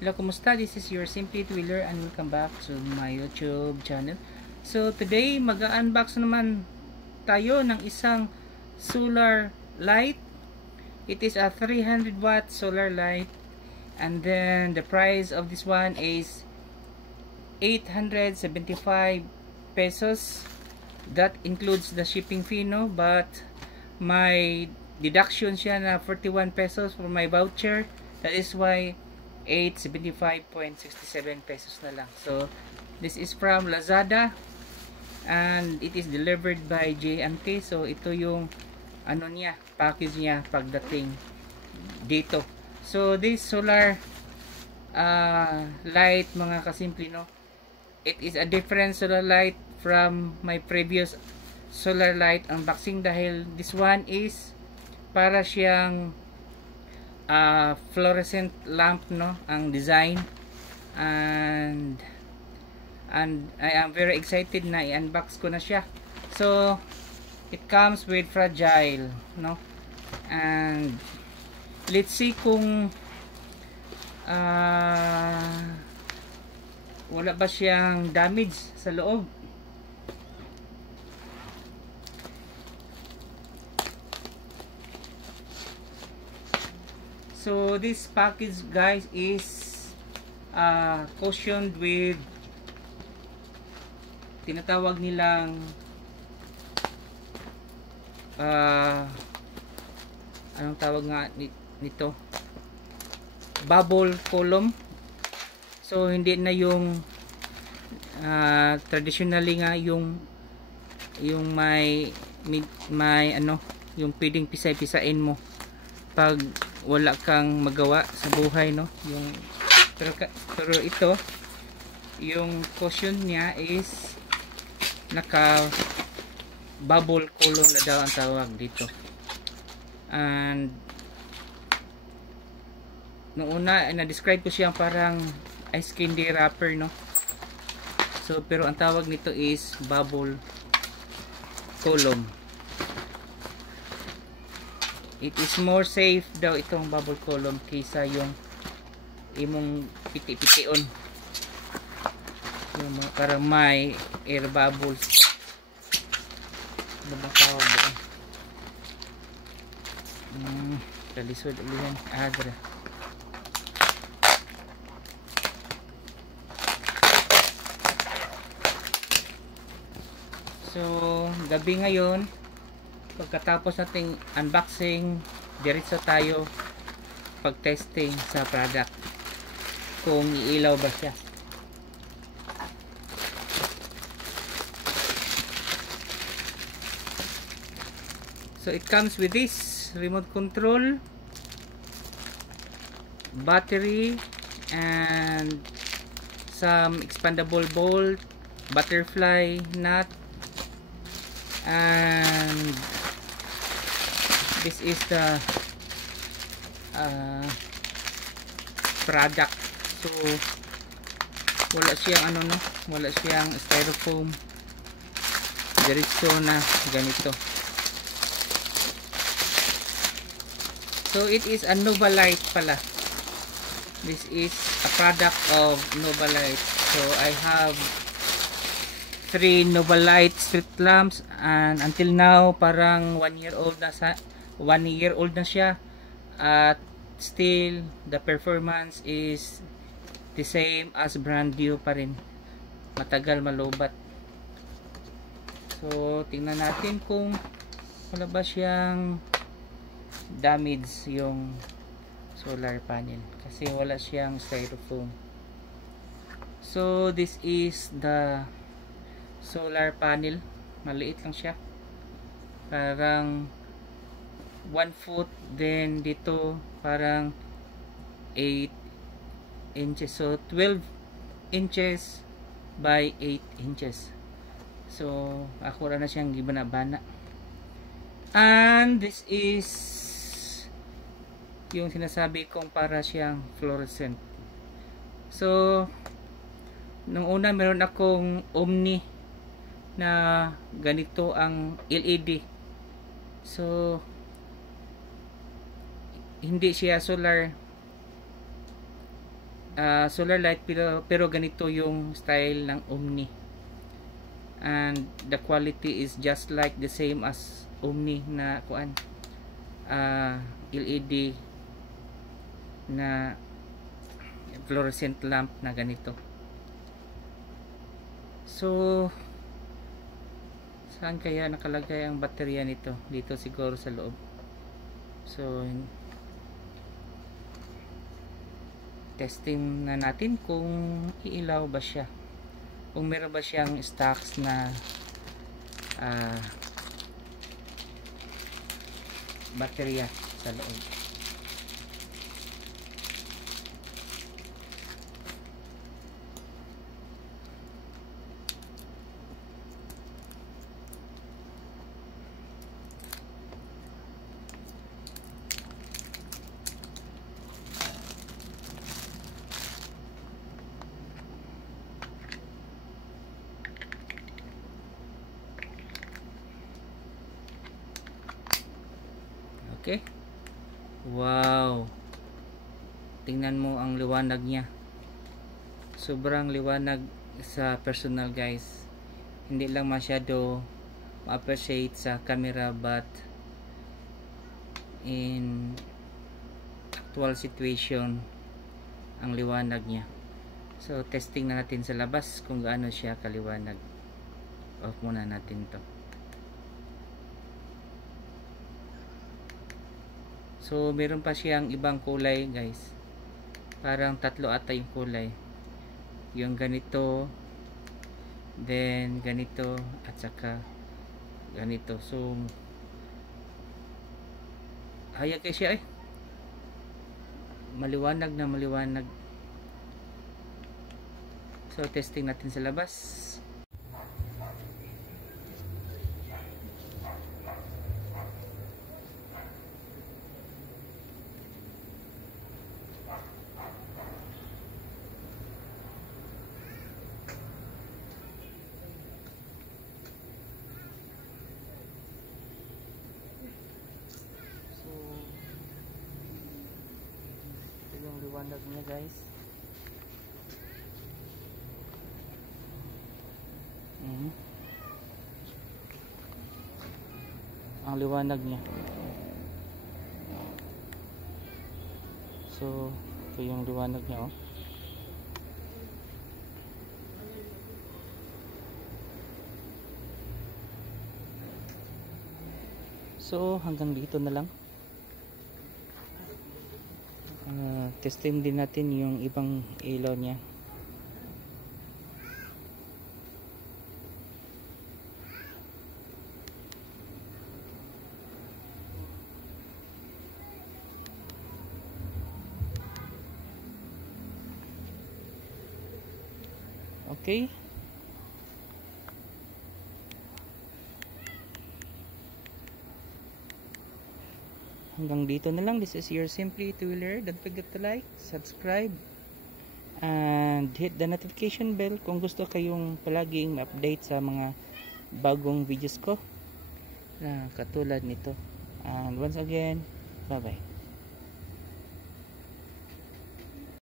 Hello, kumusta? This is your Simply Twiller and welcome back to my YouTube channel. So today mag-unbox naman tayo ng isang solar light. It is a 300 watt solar light, and then the price of this one is 875 pesos. That includes the shipping fee, no? But my deduction siya na 41 pesos for my voucher. That is why 875.67 pesos na lang. So this is from Lazada and it is delivered by J&T. So ito yung ano niya, package niya pagdating dito. So this solar light, mga kasimple, no, it is a different solar light from my previous solar light unboxing dahil this one is para siyang fluorescent lamp, no, ang design, and I am very excited na i-unbox ko na siya. So it comes with fragile, no, and let's see kung wala ba siyang damage sa loob. So this package, guys, is cushioned with tinatawag nilang anong tawag nga nito, bubble column. So hindi na yung traditionally nga yung may ano, yung pwedeng pisay-pisain mo pag wala kang magawa sa buhay, no, yung pero ito yung cushion niya is naka bubble column na daw ang tawag dito. And noong una na-describe ko siyang parang ice candy wrapper, no, so pero ang tawag nito is bubble column. It is more safe daw itong bubble column kaysa yung imong piti-pition, yung parang may air bubbles. Ano ba tawag doon? Kalisod ulihan. Adra. So gabi ngayon, pagkatapos nating unboxing, diretso tayo pag-testing sa product kung iilaw ba siya. So it comes with this remote control, battery, and some expandable bolt, butterfly nut, and this is the product. So wala siyang ano, no, wala siyang styrofoam, diretso na ganito. So it is a Novalite pala. This is a product of Novalite. So I have 3 Novalite street lamps, and until now parang 1 year old na siya, at still the performance is the same as brand new pa rin, matagal malubat. So tingnan natin kung wala ba siyang damage yung solar panel kasi wala siyang styrofoam. So this is the solar panel. Maliit lang siya, parang 1 foot, then dito parang 8 inches, so 12 inches by 8 inches. So ako na siyang gibana-bana. And this is yung sinasabi kong para siyang fluorescent. So nung una meron akong Omni na ganito ang LED. So hindi siya solar solar light, pero ganito yung style ng Omni, and the quality is just like the same as Omni na kuan, LED na fluorescent lamp na ganito. So saan kaya nakalagay ang baterya nito? Dito siguro sa loob. So testing na natin kung iilaw ba siya, kung meron ba siyang stocks na baterya sa loob. Okay. Wow. Tingnan mo ang liwanag niya. Sobrang liwanag sa personal, guys. Hindi lang masyado ma-appreciate sa camera, but in actual situation ang liwanag niya. So testing na natin sa labas kung gaano siya kaliwanag. Off muna natin to. So meron pa siyang ibang kulay, guys. Parang tatlo ata yung kulay. Yung ganito, then ganito, at saka ganito. So hayag kayo siya maliwanag na maliwanag. So testing natin sa labas. Yung liwanag niya, guys. Ang liwanag niya. So ito yung liwanag niya, oh. So hanggang dito na lang. Testing din natin yung ibang ilaw niya. Okay. Hanggang dito na lang. This is your Simply Two-Wheeler. Don't forget to like, subscribe, and hit the notification bell kung gusto kayong palaging ma-update sa mga bagong videos ko na katulad nito. And once again, bye bye.